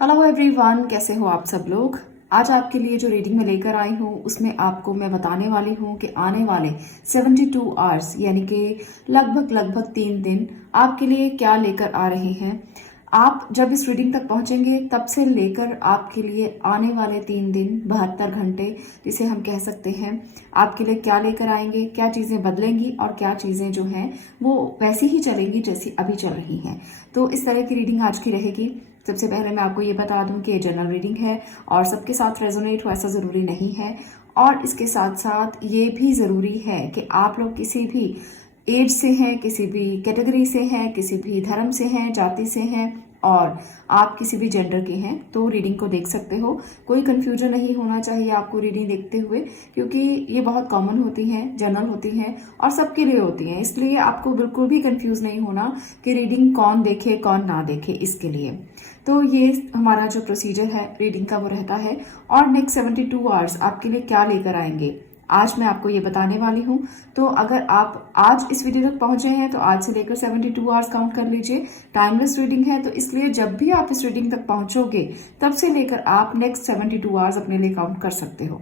Hello everyone, कैसे हो आप सब लोग। आज आपके लिए जो रीडिंग में लेकर आई हूँ उसमें आपको मैं बताने वाली हूँ कि आने वाले 72 आवर्स यानी कि लगभग 3 दिन आपके लिए क्या लेकर आ रहे हैं। आप जब इस रीडिंग तक पहुंचेंगे तब से लेकर आपके लिए आने वाले 3 दिन 72 घंटे जिसे हम कह सकते हैं, आपके लिए क्या लेकर आएंगे, क्या चीज़ें बदलेंगी और क्या चीज़ें जो हैं वो वैसी ही चलेंगी जैसी अभी चल रही हैं। तो इस तरह की रीडिंग आज की रहेगी। सबसे पहले मैं आपको ये बता दूं कि ये जनरल रीडिंग है और सबके साथ रेजोनेट हो ऐसा ज़रूरी नहीं है। और इसके साथ साथ ये भी ज़रूरी है कि आप लोग किसी भी एज से हैं, किसी भी कैटेगरी से हैं, किसी भी धर्म से हैं, जाति से हैं और आप किसी भी जेंडर के हैं तो रीडिंग को देख सकते हो। कोई कन्फ्यूजन नहीं होना चाहिए आपको रीडिंग देखते हुए, क्योंकि ये बहुत कॉमन होती हैं, जनरल होती हैं और सबके लिए होती हैं। इसलिए आपको बिल्कुल भी कंफ्यूज नहीं होना कि रीडिंग कौन देखे कौन ना देखे। इसके लिए तो ये हमारा जो प्रोसीजर है रीडिंग का वो रहता है। और नेक्स्ट 72 आवर्स आपके लिए क्या लेकर आएंगे आज मैं आपको ये बताने वाली हूँ। तो अगर आप आज इस वीडियो तक पहुंचे हैं तो आज से लेकर 72 आवर्स काउंट कर लीजिए। टाइमलेस रीडिंग है तो इसलिए जब भी आप इस रीडिंग तक पहुंचोगे तब से लेकर आप नेक्स्ट 72 आवर्स अपने लिए काउंट कर सकते हो।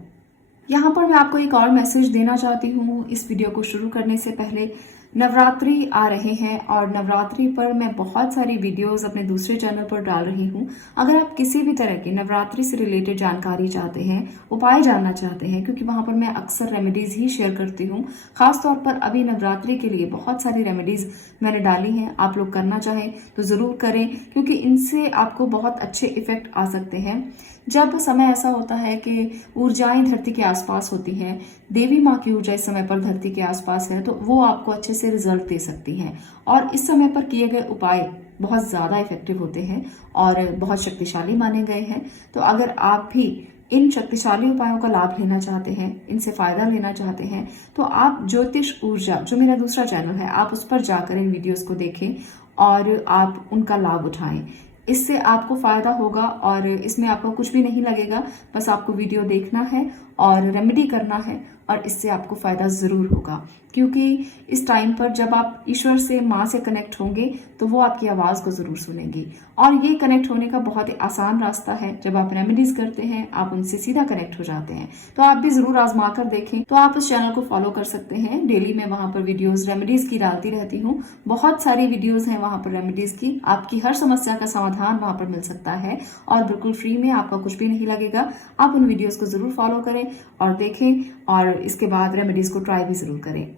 यहाँ पर मैं आपको एक और मैसेज देना चाहती हूँ इस वीडियो को शुरू करने से पहले। नवरात्रि आ रहे हैं और नवरात्रि पर मैं बहुत सारी वीडियोस अपने दूसरे चैनल पर डाल रही हूँ। अगर आप किसी भी तरह की नवरात्रि से रिलेटेड जानकारी चाहते हैं, उपाय जानना चाहते हैं, क्योंकि वहां पर मैं अक्सर रेमेडीज ही शेयर करती हूँ। खासतौर पर अभी नवरात्रि के लिए बहुत सारी रेमेडीज मैंने डाली हैं। आप लोग करना चाहें तो ज़रूर करें, क्योंकि इनसे आपको बहुत अच्छे इफेक्ट आ सकते हैं। जब समय ऐसा होता है कि ऊर्जाएं धरती के आसपास होती हैं, देवी माँ की ऊर्जा इस समय पर धरती के आसपास है, तो वो आपको अच्छे से रिजल्ट दे सकती हैं। और इस समय पर किए गए उपाय बहुत ज़्यादा इफेक्टिव होते हैं और बहुत शक्तिशाली माने गए हैं। तो अगर आप भी इन शक्तिशाली उपायों का लाभ लेना चाहते हैं, इनसे फायदा लेना चाहते हैं, तो आप ज्योतिष ऊर्जा जो मेरा दूसरा चैनल है आप उस पर जाकर इन वीडियोस को देखें और आप उनका लाभ उठाएं। इससे आपको फायदा होगा और इसमें आपको कुछ भी नहीं लगेगा। बस आपको वीडियो देखना है और रेमेडी करना है और इससे आपको फायदा जरूर होगा, क्योंकि इस टाइम पर जब आप ईश्वर से, माँ से कनेक्ट होंगे तो वो आपकी आवाज को जरूर सुनेंगी। और ये कनेक्ट होने का बहुत ही आसान रास्ता है। जब आप रेमेडीज करते हैं आप उनसे सीधा कनेक्ट हो जाते हैं। तो आप भी जरूर आजमा कर देखें। तो आप उस चैनल को फॉलो कर सकते हैं। डेली मैं वहां पर वीडियोज रेमेडीज की डालती रहती हूँ। बहुत सारी वीडियोज हैं वहां पर रेमेडीज की। आपकी हर समस्या का समाधान वहां पर मिल सकता है और बिल्कुल फ्री में, आपका कुछ भी नहीं लगेगा। आप उन वीडियोज को जरूर फॉलो करें और देखें और इसके बाद रेमेडीज को ट्राई भी जरूर करें।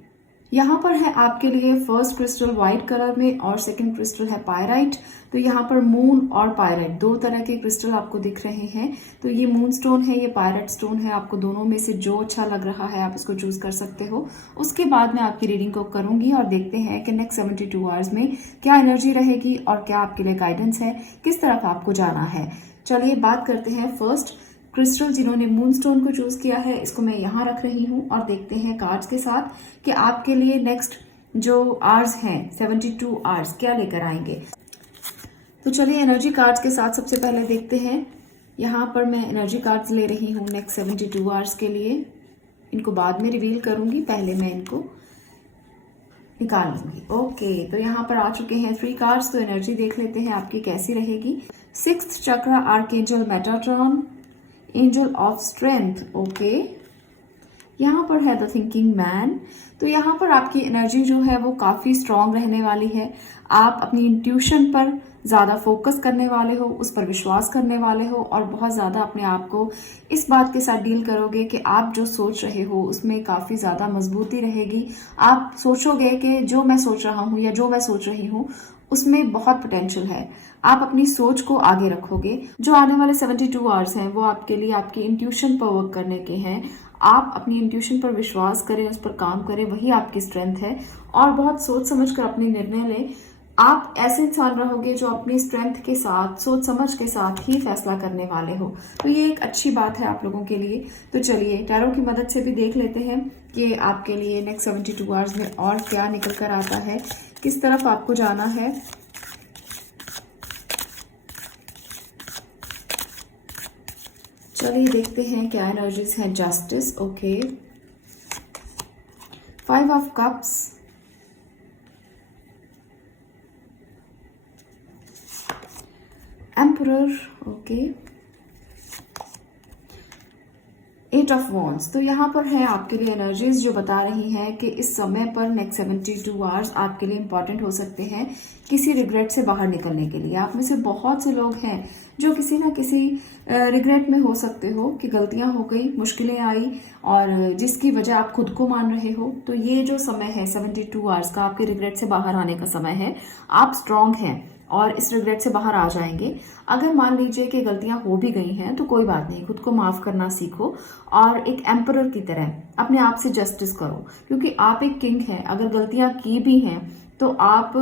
यहाँ पर है आपके लिए फर्स्ट क्रिस्टल व्हाइट कलर में और सेकंड क्रिस्टल है पायराइट। तो यहाँ पर मून और पायराइट दो तरह के क्रिस्टल आपको दिख रहे हैं। तो ये मून स्टोन है, ये पायराइट स्टोन है। आपको दोनों में से जो अच्छा लग रहा है आप इसको चूज कर सकते हो। उसके बाद मैं आपकी रीडिंग को करूंगी और देखते हैं कि नेक्स्ट 72 आवर्स में क्या एनर्जी रहेगी और क्या आपके लिए गाइडेंस है, किस तरफ आपको जाना है। चलिए बात करते हैं फर्स्ट क्रिस्टल जिन्होंने मून स्टोन को चूज किया है। इसको मैं यहाँ रख रही हूँ और देखते हैं कार्ड्स के साथ कि आपके लिए नेक्स्ट जो आवर्स हैं 72 आवर्स क्या लेकर आएंगे। तो चलिए एनर्जी कार्ड्स के साथ सबसे पहले देखते हैं। यहाँ पर मैं एनर्जी कार्ड्स ले रही हूँ नेक्स्ट 72 आवर्स के लिए। इनको बाद में रिवील करूंगी, पहले मैं इनको निकाल लूंगी। ओके, तो यहाँ पर आ चुके हैं 3 कार्ड्स। तो एनर्जी देख लेते हैं आपकी कैसी रहेगी। 6th चक्र archangel Metatron, angel of strength. Okay, यहाँ पर है द थिंकिंग मैन। तो यहाँ पर आपकी एनर्जी जो है वो काफी स्ट्रांग रहने वाली है। आप अपनी इंट्यूशन पर ज्यादा फोकस करने वाले हो, उस पर विश्वास करने वाले हो और बहुत ज्यादा अपने आप को इस बात के साथ डील करोगे कि आप जो सोच रहे हो उसमें काफी ज्यादा मजबूती रहेगी। आप सोचोगे कि जो मैं सोच रहा हूँ या जो मैं सोच रही हूँ उसमें बहुत पोटेंशियल है। आप अपनी सोच को आगे रखोगे। जो आने वाले 72 आवर्स हैं वो आपके लिए आपकी इंट्यूशन पर वर्क करने के हैं। आप अपनी इंट्यूशन पर विश्वास करें, उस पर काम करें, वही आपकी स्ट्रेंथ है। और बहुत सोच समझ कर अपने निर्णय लें। आप ऐसे इंसान रहोगे जो अपनी स्ट्रेंथ के साथ, सोच समझ के साथ ही फैसला करने वाले हो। तो ये एक अच्छी बात है आप लोगों के लिए। तो चलिए टैरो की मदद से भी देख लेते हैं कि आपके लिए नेक्स्ट 72 आवर्स में और क्या निकल कर आता है, किस तरफ आपको जाना है। चलिए देखते हैं क्या एनर्जीज हैं। Justice, okay, 5 of cups, emperor, okay, 8 of wands. तो यहाँ पर है आपके लिए एनर्जीज जो बता रही हैं कि इस समय पर नेक्स्ट 72 आवर्स आपके लिए इंपॉर्टेंट हो सकते हैं किसी रिग्रेट से बाहर निकलने के लिए। आप में से बहुत से लोग हैं जो किसी ना किसी रिग्रेट में हो सकते हो कि गलतियां हो गई, मुश्किलें आई और जिसकी वजह आप खुद को मान रहे हो। तो ये जो समय है 72 आवर्स का आपके रिग्रेट से बाहर आने का समय है। आप स्ट्रांग हैं और इस रिग्रेट से बाहर आ जाएंगे। अगर मान लीजिए कि गलतियां हो भी गई हैं तो कोई बात नहीं, खुद को माफ करना सीखो और एक एम्परर की तरह अपने आप से जस्टिस करो, क्योंकि आप एक किंग हैं। अगर गलतियां की भी हैं तो आप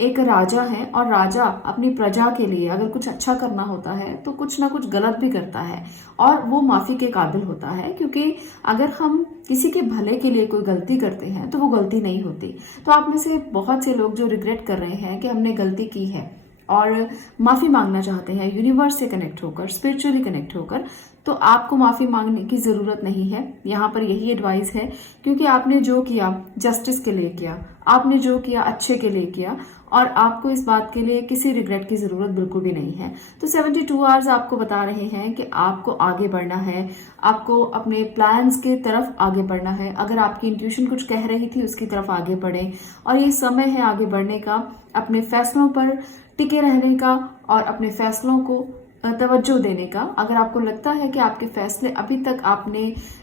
एक राजा हैं और राजा अपनी प्रजा के लिए अगर कुछ अच्छा करना होता है तो कुछ ना कुछ गलत भी करता है और वो माफी के काबिल होता है, क्योंकि अगर हम किसी के भले के लिए कोई गलती करते हैं तो वो गलती नहीं होती। तो आप में से बहुत से लोग जो रिग्रेट कर रहे हैं कि हमने गलती की है और माफी मांगना चाहते हैं यूनिवर्स से कनेक्ट होकर, स्पिरिचुअली कनेक्ट होकर, तो आपको माफी मांगने की जरूरत नहीं है। यहाँ पर यही एडवाइस है, क्योंकि आपने जो किया जस्टिस के लिए किया, आपने जो किया अच्छे के लिए किया और आपको इस बात के लिए किसी रिग्रेट की जरूरत बिल्कुल भी नहीं है। तो 72 आवर्स आपको बता रहे हैं कि आपको आगे बढ़ना है, आपको अपने प्लान्स के तरफ आगे बढ़ना है। अगर आपकी इंट्यूशन कुछ कह रही थी उसकी तरफ आगे बढ़े और ये समय है आगे बढ़ने का, अपने फैसलों पर टिके रहने का और अपने फैसलों को तवज्जो देने का। अगर आपको लगता है कि आपके फैसले अभी तक आपने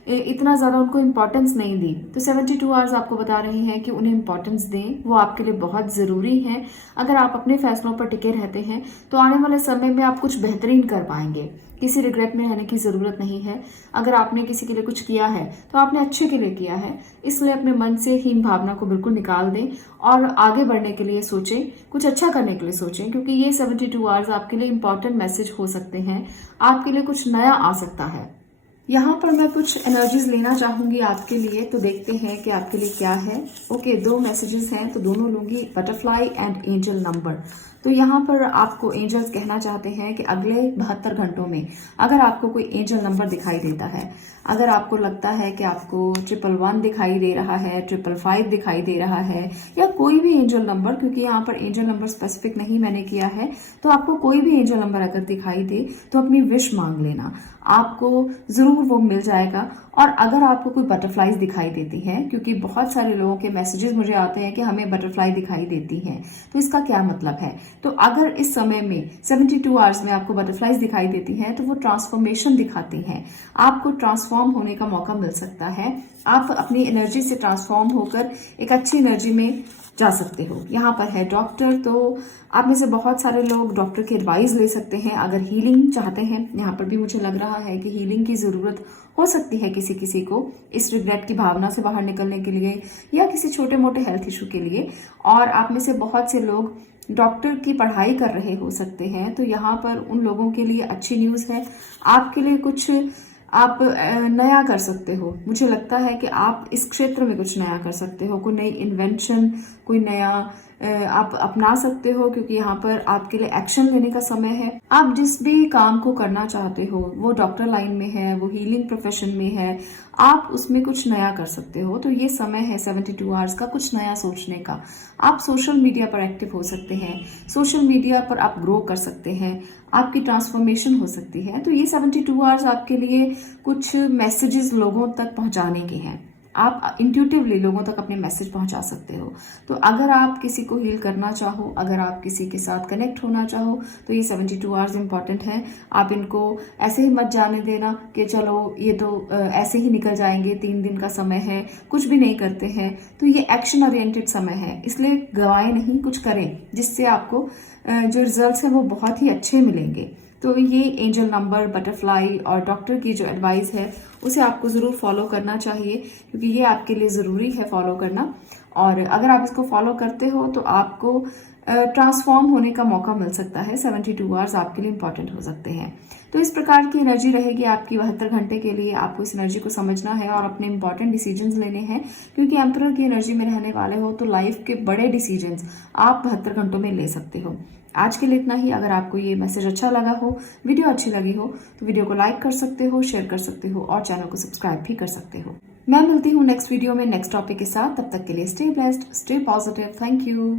इतना ज्यादा उनको इम्पोर्टेंस नहीं दी, तो 72 आवर्स आपको बता रहे हैं कि उन्हें इम्पोर्टेंस दें, वो आपके लिए बहुत जरूरी है। अगर आप अपने फैसलों पर टिके रहते हैं तो आने वाले समय में आप कुछ बेहतरीन कर पाएंगे। किसी रिग्रेट में रहने की जरूरत नहीं है। अगर आपने किसी के लिए कुछ किया है तो आपने अच्छे के लिए किया है, इसलिए अपने मन से हीन भावना को बिल्कुल निकाल दें और आगे बढ़ने के लिए सोचें, कुछ अच्छा करने के लिए सोचें, क्योंकि ये 72 आवर्स आपके लिए इंपॉर्टेंट मैसेज हो सकते हैं। आपके लिए कुछ नया आ सकता है। यहाँ पर मैं कुछ एनर्जीज लेना चाहूंगी आपके लिए, तो देखते हैं कि आपके लिए क्या है। ओके, 2 मैसेजेस हैं तो दोनों लूंगी, बटरफ्लाई एंड एंजल नंबर। तो यहाँ पर आपको एंजल्स कहना चाहते हैं कि अगले 72 घंटों में अगर आपको कोई एंजल नंबर दिखाई देता है, अगर आपको लगता है कि आपको 111 दिखाई दे रहा है, 555 दिखाई दे रहा है, या कोई भी एंजल नंबर, क्योंकि यहाँ पर एंजल नंबर स्पेसिफिक नहीं मैंने किया है, तो आपको कोई भी एंजल नंबर अगर दिखाई दे तो अपनी विश मांग लेना, आपको जरूर वो मिल जाएगा। और अगर आपको कोई बटरफ्लाईज दिखाई देती हैं, क्योंकि बहुत सारे लोगों के मैसेजेस मुझे आते हैं कि हमें बटरफ्लाई दिखाई देती हैं, तो इसका क्या मतलब है? तो अगर इस समय में 72 आवर्स में आपको बटरफ्लाईज दिखाई देती हैं तो वो ट्रांसफॉर्मेशन दिखाती हैं। आपको ट्रांसफॉर्म होने का मौका मिल सकता है। आप अपनी एनर्जी से ट्रांसफॉर्म होकर एक अच्छी एनर्जी में जा सकते हो। यहाँ पर है डॉक्टर, तो आप में से बहुत सारे लोग डॉक्टर की एडवाइस ले सकते हैं अगर हीलिंग चाहते हैं। यहाँ पर भी मुझे लग रहा है कि हीलिंग की जरूरत हो सकती है किसी किसी को इस रिग्रेट की भावना से बाहर निकलने के लिए या किसी छोटे मोटे हेल्थ इशू के लिए। और आप में से बहुत से लोग डॉक्टर की पढ़ाई कर रहे हो सकते हैं, तो यहाँ पर उन लोगों के लिए अच्छी न्यूज़ है। आपके लिए कुछ आप नया कर सकते हो। मुझे लगता है कि आप इस क्षेत्र में कुछ नया कर सकते हो, कोई नई इन्वेंशन, कोई नया आप अपना सकते हो, क्योंकि यहाँ पर आपके लिए एक्शन लेने का समय है। आप जिस भी काम को करना चाहते हो, वो डॉक्टर लाइन में है, वो हीलिंग प्रोफेशन में है, आप उसमें कुछ नया कर सकते हो। तो ये समय है 72 आवर्स का कुछ नया सोचने का। आप सोशल मीडिया पर एक्टिव हो सकते हैं, सोशल मीडिया पर आप ग्रो कर सकते हैं, आपकी ट्रांसफॉर्मेशन हो सकती है। तो ये 72 आवर्स आपके लिए कुछ मैसेजेस लोगों तक पहुंचाने के हैं। आप इंट्यूटिवली लोगों तक अपने मैसेज पहुंचा सकते हो। तो अगर आप किसी को हील करना चाहो, अगर आप किसी के साथ कनेक्ट होना चाहो, तो ये 72 आवर्स इंपॉर्टेंट है। आप इनको ऐसे ही मत जाने देना कि चलो ये तो ऐसे ही निकल जाएंगे, 3 दिन का समय है, कुछ भी नहीं करते हैं। तो ये एक्शन ओरिएंटेड समय है, इसलिए गवाएं नहीं, कुछ करें जिससे आपको जो रिजल्ट्स हैं वो बहुत ही अच्छे मिलेंगे। तो ये एंजल नंबर, बटरफ्लाई और डॉक्टर की जो एडवाइस है उसे आपको ज़रूर फॉलो करना चाहिए, क्योंकि ये आपके लिए ज़रूरी है फॉलो करना। और अगर आप इसको फॉलो करते हो तो आपको ट्रांसफॉर्म होने का मौका मिल सकता है। 72 आवर्स आपके लिए इंपॉर्टेंट हो सकते हैं। तो इस प्रकार की एनर्जी रहेगी आपकी 72 घंटे के लिए। आपको इस एनर्जी को समझना है और अपने इंपॉर्टेंट डिसीजंस लेने हैं, क्योंकि एम्परर की एनर्जी में रहने वाले हो तो लाइफ के बड़े डिसीजंस आप 72 घंटों में ले सकते हो। आज के लिए इतना ही। अगर आपको ये मैसेज अच्छा लगा हो, वीडियो अच्छी लगी हो, तो वीडियो को लाइक कर सकते हो, शेयर कर सकते हो और चैनल को सब्सक्राइब भी कर सकते हो। मैं मिलती हूँ नेक्स्ट वीडियो में नेक्स्ट टॉपिक के साथ। तब तक के लिए stay blessed, stay positive. Thank you.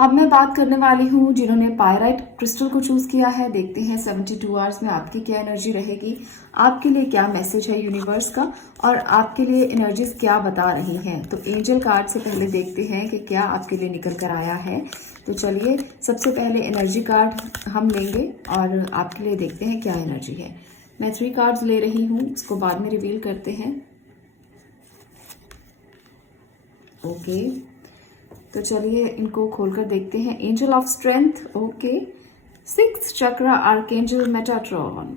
अब मैं बात करने वाली हूँ जिन्होंने पायराइट क्रिस्टल को चूज किया है। देखते हैं 72 आवर्स में आपकी क्या एनर्जी रहेगी, आपके लिए क्या मैसेज है यूनिवर्स का, और आपके लिए एनर्जीज क्या बता रही हैं। तो एंजल कार्ड से पहले देखते हैं कि क्या आपके लिए निकल कर आया है। तो चलिए सबसे पहले एनर्जी कार्ड हम लेंगे और आपके लिए देखते हैं क्या एनर्जी है। मैं 3 कार्ड्स ले रही हूँ, उसको बाद में रिवील करते हैं। ओके, तो चलिए इनको खोलकर देखते हैं। Angel of strength, okay, 6th chakra archangel Metatron.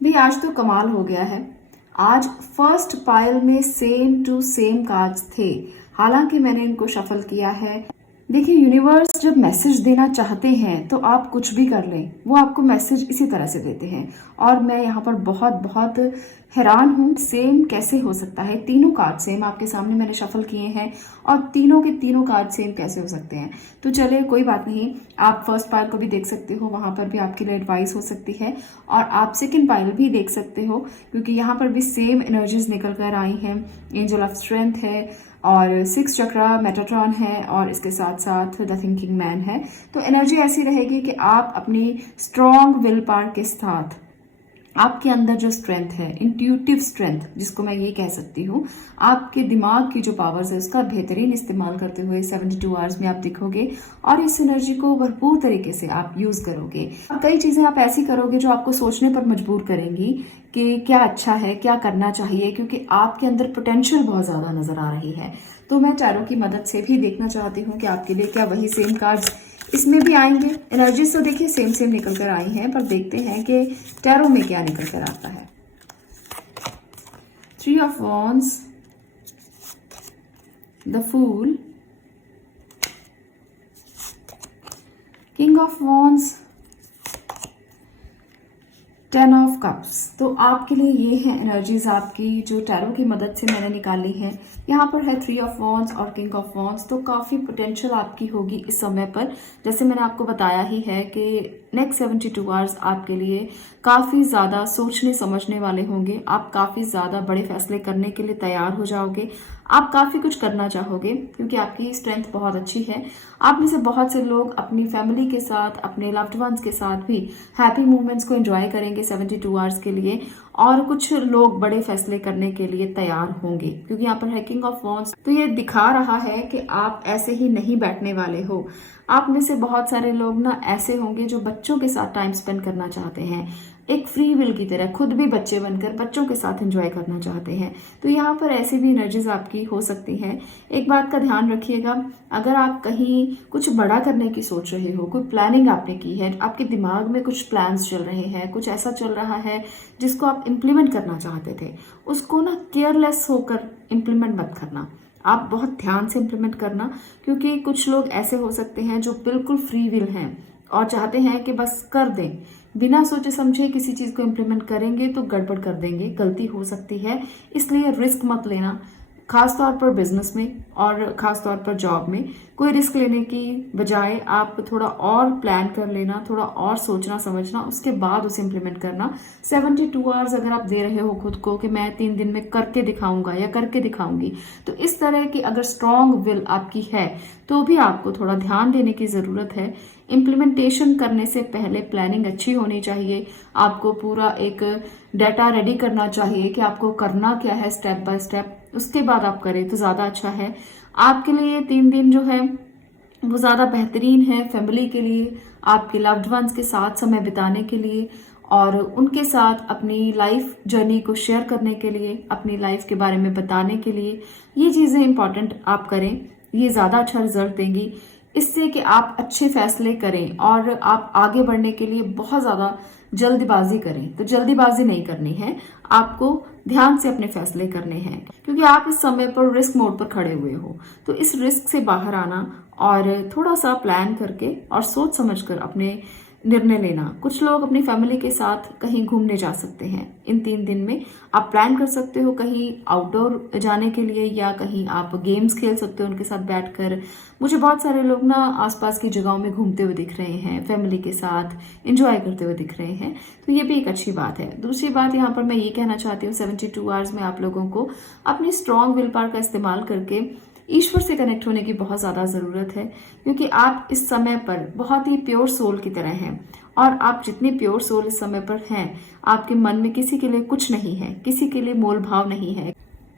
भी आज तो कमाल हो गया है। आज फर्स्ट पाइल में सेम टू सेम कार्ड्स थे, हालांकि मैंने इनको शफल किया है। देखिए यूनिवर्स जब मैसेज देना चाहते हैं तो आप कुछ भी कर लें, वो आपको मैसेज इसी तरह से देते हैं। और मैं यहाँ पर बहुत बहुत हैरान हूँ, सेम कैसे हो सकता है। तीनों कार्ड सेम आपके सामने मैंने शफल किए हैं और तीनों के तीनों कार्ड सेम कैसे हो सकते हैं। तो चलिए कोई बात नहीं, आप फर्स्ट पाइल को भी देख सकते हो, वहां पर भी आपके लिए एडवाइस हो सकती है। और आप सेकेंड पाइल भी देख सकते हो, क्योंकि यहाँ पर भी सेम एनर्जीज निकल कर आई हैं। एंजल ऑफ स्ट्रेंथ है और 6 चक्रा मेटाट्रॉन है और इसके साथ साथ द थिंकिंग मैन है। तो एनर्जी ऐसी रहेगी कि आप अपनी स्ट्रॉन्ग विल पावर के साथ, आपके अंदर जो स्ट्रेंथ है, इंट्यूटिव स्ट्रेंथ जिसको मैं ये कह सकती हूँ, आपके दिमाग की जो पावर्स है उसका बेहतरीन इस्तेमाल करते हुए 72 आवर्स में आप दिखोगे और इस एनर्जी को भरपूर तरीके से आप यूज करोगे। और कई चीजें आप ऐसी करोगे जो आपको सोचने पर मजबूर करेंगी कि क्या अच्छा है, क्या करना चाहिए, क्योंकि आपके अंदर पोटेंशियल बहुत ज्यादा नजर आ रही है। तो मैं टैरो की मदद से भी देखना चाहती हूँ कि आपके लिए क्या वही सेम कार्ड्स इसमें भी आएंगे। एनर्जीज तो देखिए सेम सेम निकल कर आई हैं, पर देखते हैं कि टैरो में क्या निकल कर आता है। 3 of wands, the fool, king of wands, 10 of cups. तो आपके लिए ये है एनर्जीज आपकी जो टैरो की मदद से मैंने निकाली है। यहाँ पर है 3 ऑफ वॉन्ड्स और किंग ऑफ वॉन्ड्स। तो काफ़ी पोटेंशियल आपकी होगी इस समय पर। जैसे मैंने आपको बताया ही है कि नेक्स्ट 72 आवर्स आपके लिए काफ़ी ज़्यादा सोचने समझने वाले होंगे। आप काफ़ी ज़्यादा बड़े फैसले करने के लिए तैयार हो जाओगे। आप काफ़ी कुछ करना चाहोगे क्योंकि आपकी स्ट्रेंथ बहुत अच्छी है। आप में से बहुत से लोग अपनी फैमिली के साथ, अपने लव्ड वंस के साथ भी हैप्पी मोमेंट्स को एंजॉय करेंगे 72 आवर्स के लिए। और कुछ लोग बड़े फैसले करने के लिए तैयार होंगे क्योंकि यहाँ पर है किंग ऑफ वॉन्ड्स। तो ये दिखा रहा है कि आप ऐसे ही नहीं बैठने वाले हो। आप में से बहुत सारे लोग ना ऐसे होंगे जो बच्चों के साथ टाइम स्पेंड करना चाहते हैं, एक फ्री विल की तरह खुद भी बच्चे बनकर बच्चों के साथ एंजॉय करना चाहते हैं। तो यहाँ पर ऐसी भी एनर्जीज आपकी हो सकती हैं। एक बात का ध्यान रखिएगा, अगर आप कहीं कुछ बड़ा करने की सोच रहे हो, कोई प्लानिंग आपने की है, आपके दिमाग में कुछ प्लान्स चल रहे हैं, कुछ ऐसा चल रहा है जिसको आप इम्प्लीमेंट करना चाहते थे, उसको ना केयरलेस होकर इम्प्लीमेंट मत करना। आप बहुत ध्यान से इम्प्लीमेंट करना, क्योंकि कुछ लोग ऐसे हो सकते हैं जो बिल्कुल फ्री विल हैं और चाहते हैं कि बस कर दें, बिना सोचे समझे किसी चीज को इम्प्लीमेंट करेंगे तो गड़बड़ कर देंगे, गलती हो सकती है। इसलिए रिस्क मत लेना, खास तौर पर बिजनेस में और खास तौर पर जॉब में। कोई रिस्क लेने की बजाय आप थोड़ा और प्लान कर लेना, थोड़ा और सोचना समझना, उसके बाद उसे इम्प्लीमेंट करना। 72 आवर्स अगर आप दे रहे हो खुद को कि मैं 3 दिन में करके दिखाऊंगा या करके दिखाऊंगी, तो इस तरह की अगर स्ट्रॉन्ग विल आपकी है तो भी आपको थोड़ा ध्यान देने की जरूरत है। इम्प्लीमेंटेशन करने से पहले प्लानिंग अच्छी होनी चाहिए। आपको पूरा एक डाटा रेडी करना चाहिए कि आपको करना क्या है स्टेप बाय स्टेप, उसके बाद आप करें तो ज्यादा अच्छा है। आपके लिए 3 दिन जो है वो ज्यादा बेहतरीन है फैमिली के लिए, आपके लव्ड वंस के साथ समय बिताने के लिए और उनके साथ अपनी लाइफ जर्नी को शेयर करने के लिए, अपनी लाइफ के बारे में बताने के लिए। ये चीजें इंपॉर्टेंट आप करें, ये ज्यादा अच्छा रिजल्ट देंगी। इससे कि आप अच्छे फैसले करें और आप आगे बढ़ने के लिए बहुत ज्यादा जल्दबाजी करें। तो जल्दीबाजी नहीं करनी है, आपको ध्यान से अपने फैसले करने हैं, क्योंकि आप इस समय पर रिस्क मोड पर खड़े हुए हो। तो इस रिस्क से बाहर आना और थोड़ा सा प्लान करके और सोच समझकर अपने निर्णय लेना। कुछ लोग अपनी फैमिली के साथ कहीं घूमने जा सकते हैं इन 3 दिन में। आप प्लान कर सकते हो कहीं आउटडोर जाने के लिए या कहीं आप गेम्स खेल सकते हो उनके साथ बैठकर। मुझे बहुत सारे लोग ना आसपास की जगहों में घूमते हुए दिख रहे हैं, फैमिली के साथ एंजॉय करते हुए दिख रहे हैं, तो ये भी एक अच्छी बात है। दूसरी बात यहाँ पर मैं ये कहना चाहती हूँ, 72 आवर्स में आप लोगों को अपनी स्ट्रॉन्ग विल पावर का इस्तेमाल करके ईश्वर से कनेक्ट होने की बहुत ज़्यादा ज़रूरत है, क्योंकि आप इस समय पर बहुत ही प्योर सोल की तरह हैं। और आप जितने प्योर सोल इस समय पर हैं, आपके मन में किसी के लिए कुछ नहीं है, किसी के लिए मोल भाव नहीं है,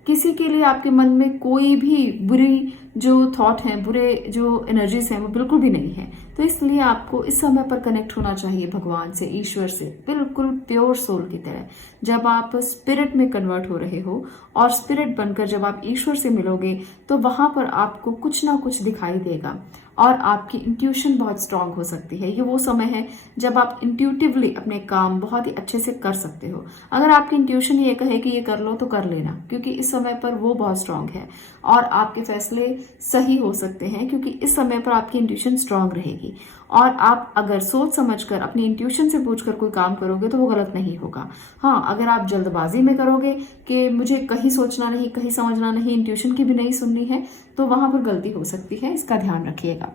किसी के लिए आपके मन में कोई भी बुरी जो थॉट है, बुरे जो एनर्जीज हैं, वो बिल्कुल भी नहीं है। तो इसलिए आपको इस समय पर कनेक्ट होना चाहिए भगवान से, ईश्वर से, बिल्कुल प्योर सोल की तरह। जब आप स्पिरिट में कन्वर्ट हो रहे हो और स्पिरिट बनकर जब आप ईश्वर से मिलोगे, तो वहां पर आपको कुछ ना कुछ दिखाई देगा और आपकी इंट्यूशन बहुत स्ट्रांग हो सकती है। ये वो समय है जब आप इंट्यूटिवली अपने काम बहुत ही अच्छे से कर सकते हो। अगर आपकी इंट्यूशन ये कहे कि ये कर लो तो कर लेना, क्योंकि इस समय पर वो बहुत स्ट्रांग है और आपके फैसले सही हो सकते हैं, क्योंकि इस समय पर आपकी इंट्यूशन स्ट्रांग रहेगी। और आप अगर सोच समझकर अपनी इंट्यूशन से पूछकर कोई काम करोगे तो वो गलत नहीं होगा। हाँ, अगर आप जल्दबाजी में करोगे कि मुझे कहीं सोचना नहीं, कहीं समझना नहीं, इंट्यूशन की भी नहीं सुननी है, तो वहां पर गलती हो सकती है। इसका ध्यान रखिएगा।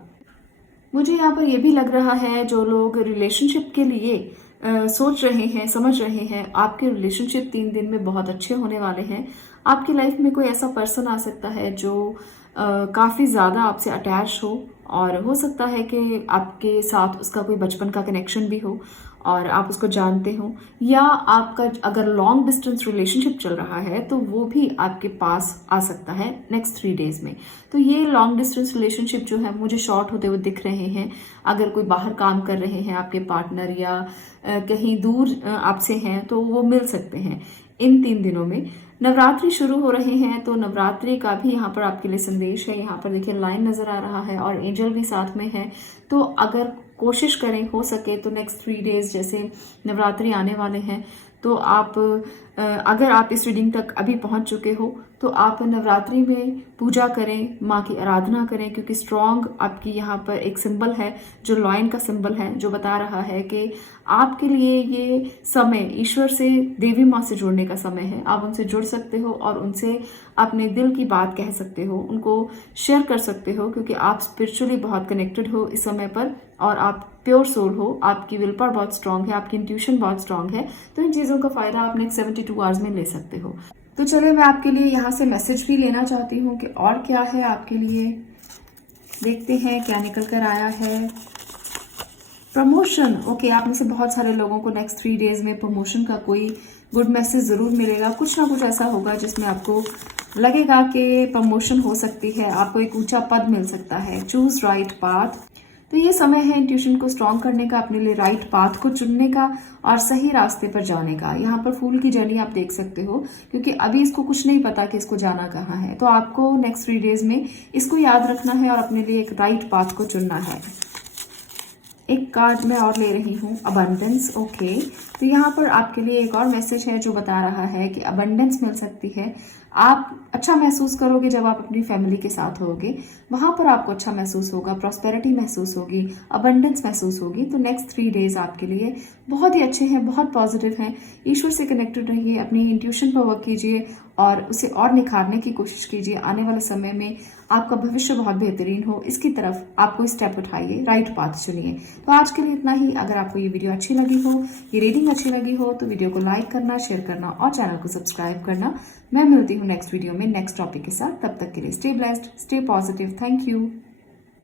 मुझे यहाँ पर यह भी लग रहा है, जो लोग रिलेशनशिप के लिए सोच रहे हैं, समझ रहे हैं, आपके रिलेशनशिप 3 दिन में बहुत अच्छे होने वाले हैं। आपकी लाइफ में कोई ऐसा पर्सन आ सकता है जो काफ़ी ज़्यादा आपसे अटैच हो, और हो सकता है कि आपके साथ उसका कोई बचपन का कनेक्शन भी हो और आप उसको जानते हो, या आपका अगर लॉन्ग डिस्टेंस रिलेशनशिप चल रहा है तो वो भी आपके पास आ सकता है नेक्स्ट 3 डेज में। तो ये लॉन्ग डिस्टेंस रिलेशनशिप जो है मुझे शॉर्ट होते हुए दिख रहे हैं। अगर कोई बाहर काम कर रहे हैं आपके पार्टनर, या कहीं दूर आपसे हैं, तो वो मिल सकते हैं इन 3 दिनों में। नवरात्रि शुरू हो रहे हैं, तो नवरात्रि का भी यहाँ पर आपके लिए संदेश है। यहाँ पर देखिए लाइन नजर आ रहा है और एंजल भी साथ में है। तो अगर कोशिश करें, हो सके तो नेक्स्ट 3 डेज, जैसे नवरात्रि आने वाले हैं, तो आप अगर आप इस रीडिंग तक अभी पहुंच चुके हो तो आप नवरात्रि में पूजा करें, माँ की आराधना करें, क्योंकि स्ट्रॉन्ग आपकी यहाँ पर एक सिंबल है जो लॉयन का सिंबल है, जो बता रहा है कि आपके लिए ये समय ईश्वर से, देवी माँ से जुड़ने का समय है। आप उनसे जुड़ सकते हो और उनसे अपने दिल की बात कह सकते हो, उनको शेयर कर सकते हो, क्योंकि आप स्पिरिचुअली बहुत कनेक्टेड हो इस समय पर और आप प्योर सोल हो। आपकी विल पावर बहुत स्ट्रांग है, आपकी इंट्यूशन बहुत स्ट्रांग है। तो इन चीज़ों का फायदा आप नेक्स्ट 72 आवर्स में ले सकते हो। तो चलिए, मैं आपके लिए यहाँ से मैसेज भी लेना चाहती हूँ कि और क्या है आपके लिए। देखते हैं क्या निकल कर आया है। प्रमोशन, ओके, आप में से बहुत सारे लोगों को नेक्स्ट 3 डेज में प्रमोशन का कोई गुड मैसेज जरूर मिलेगा। कुछ ना कुछ ऐसा होगा जिसमें आपको लगेगा कि प्रमोशन हो सकती है, आपको एक ऊंचा पद मिल सकता है। Choose right path. तो ये समय है इंट्यूशन को स्ट्रांग करने का, अपने लिए राइट पाथ को चुनने का और सही रास्ते पर जाने का। यहाँ पर फूल की जर्नी आप देख सकते हो, क्योंकि अभी इसको कुछ नहीं पता कि इसको जाना कहाँ है। तो आपको नेक्स्ट 3 डेज में इसको याद रखना है और अपने लिए एक राइट पाथ को चुनना है। एक कार्ड मैं और ले रही हूँ, अबंडेंस। ओके, तो यहाँ पर आपके लिए एक और मैसेज है जो बता रहा है कि अबंडेंस मिल सकती है। आप अच्छा महसूस करोगे जब आप अपनी फैमिली के साथ होगे, वहां पर आपको अच्छा महसूस होगा, प्रॉस्पेरिटी महसूस होगी, अबंडेंस महसूस होगी। तो नेक्स्ट 3 डेज आपके लिए बहुत ही अच्छे हैं, बहुत पॉजिटिव हैं। ईश्वर से कनेक्टेड रहिए, अपनी इंट्यूशन पर वर्क कीजिए और उसे और निखारने की कोशिश कीजिए। आने वाले समय में आपका भविष्य बहुत बेहतरीन हो, इसकी तरफ आपको स्टेप उठाइए, राइट पाथ चुनिए। तो आज के लिए इतना ही। अगर आपको ये वीडियो अच्छी लगी हो, ये रीडिंग अच्छी लगी हो, तो वीडियो को लाइक करना, शेयर करना और चैनल को सब्सक्राइब करना। मैं मिलती हूँ नेक्स्ट वीडियो में नेक्स्ट टॉपिक के साथ। तब तक के लिए stay blessed, stay positive. Thank you.